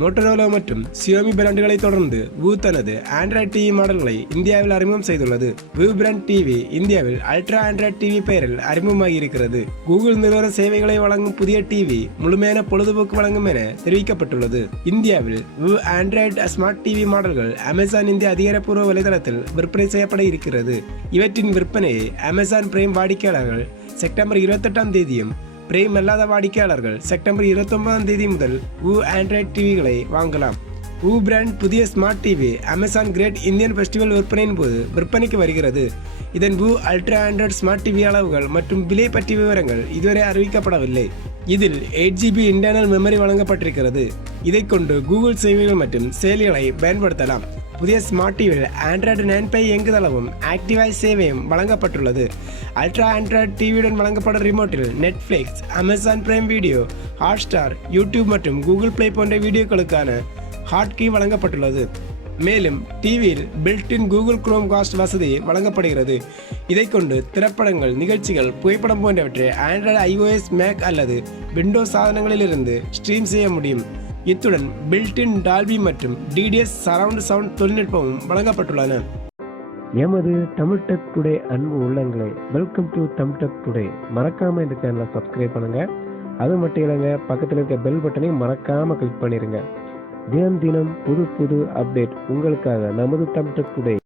Motorola மற்றும் Xiaomi பிராண்டுகளை தொடர்ந்து வு தனது ஆண்ட்ராய்டு டிவி மாடல்களை இந்தியாவில் அறிமுகம் செய்துள்ளது. வு பிராண்ட் டிவி இந்தியாவில் அல்ட்ரா ஆண்ட்ராய்டு டிவி பெயரில் அறிமுகமாகி இருக்கிறது. கூகுள் நிறுவன சேவைகளை வழங்கும் புதிய டிவி முழுமையான பொழுதுபோக்கு வழங்கும் என தெரிவிக்கப்பட்டுள்ளது. இந்தியாவில் வு ஆண்ட்ராய்டு ஸ்மார்ட் டிவி மாடல்கள் அமேசான் இந்திய அதிகாரப்பூர்வ வலைதளத்தில் விற்பனை செய்யப்பட இருக்கிறது. இவற்றின் விற்பனையை அமேசான் பிரைம் வாடிக்கையாளர்கள் செப்டம்பர் 28ஆம் தேதியும் பிரைம் அல்லாத வாடிக்கையாளர்கள் செப்டம்பர் 29ஆம் தேதி முதல் வு ஆண்ட்ராய்டு டிவிகளை வாங்கலாம். வு பிராண்ட் புதிய smart TV Amazon Great Indian Festival விற்பனையின் போது விற்பனைக்கு வருகிறது. இதன் வு அல்ட்ரா ஆண்ட்ராய்டு ஸ்மார்ட் டிவி அளவுகள் மற்றும் விலை பற்றிய விவரங்கள் இதுவரை அறிவிக்கப்படவில்லை. இதில் 8GB இன்டர்னல் மெமரி வழங்கப்பட்டிருக்கிறது. இதை கொண்டு கூகுள் சேவைகள் மற்றும் செயலிகளை பயன்படுத்தலாம். புதிய ஸ்மார்ட் டிவியில் ஆண்ட்ராய்டு 9 இயங்குதளவும் ஆக்டிவாய்ஸ் சேவையும் வழங்கப்பட்டுள்ளது. அல்ட்ரா ஆண்ட்ராய்டு டிவியுடன் வழங்கப்படும் ரிமோட்டில் Netflix, Amazon Prime video, Hotstar, YouTube மற்றும் கூகுள் பிளே போன்ற வீடியோக்களுக்கான ஹாட்கீ வழங்கப்பட்டுள்ளது. மேலும் டிவியில் பில்ட்-இன் கூகுள் குரோம் காஸ்ட் வசதி வழங்கப்படுகிறது. இதை கொண்டு திரைப்படங்கள், நிகழ்ச்சிகள், புகைப்படம் போன்றவற்றை ஆண்ட்ராய்டு, iOS, மேக் அல்லது விண்டோஸ் சாதனங்களிலிருந்து ஸ்ட்ரீம் செய்ய முடியும். இத்துடன் பில்ட்-இன் டால்பி மற்றும் டிடிஎஸ் சரவுண்ட் சவுண்ட் தொழில்நுட்பமும் வழங்கப்பட்டுள்ளன. எமது தமிழ் டெக் டுடே அன்பு உள்ளங்களே, welcome to Tamil tech today. மறக்காம இந்த சேனலை சப்ஸ்கிரைப் பண்ணுங்க. அது மட்டும் இல்லைங்க, பக்கத்தில் இருக்க பெல் பட்டனையும் மறக்காம கிளிக் பண்ணிருங்க. தினம் தினம் புது புது அப்டேட் உங்களுக்காக நமது தமிழ் டெக் டுடே.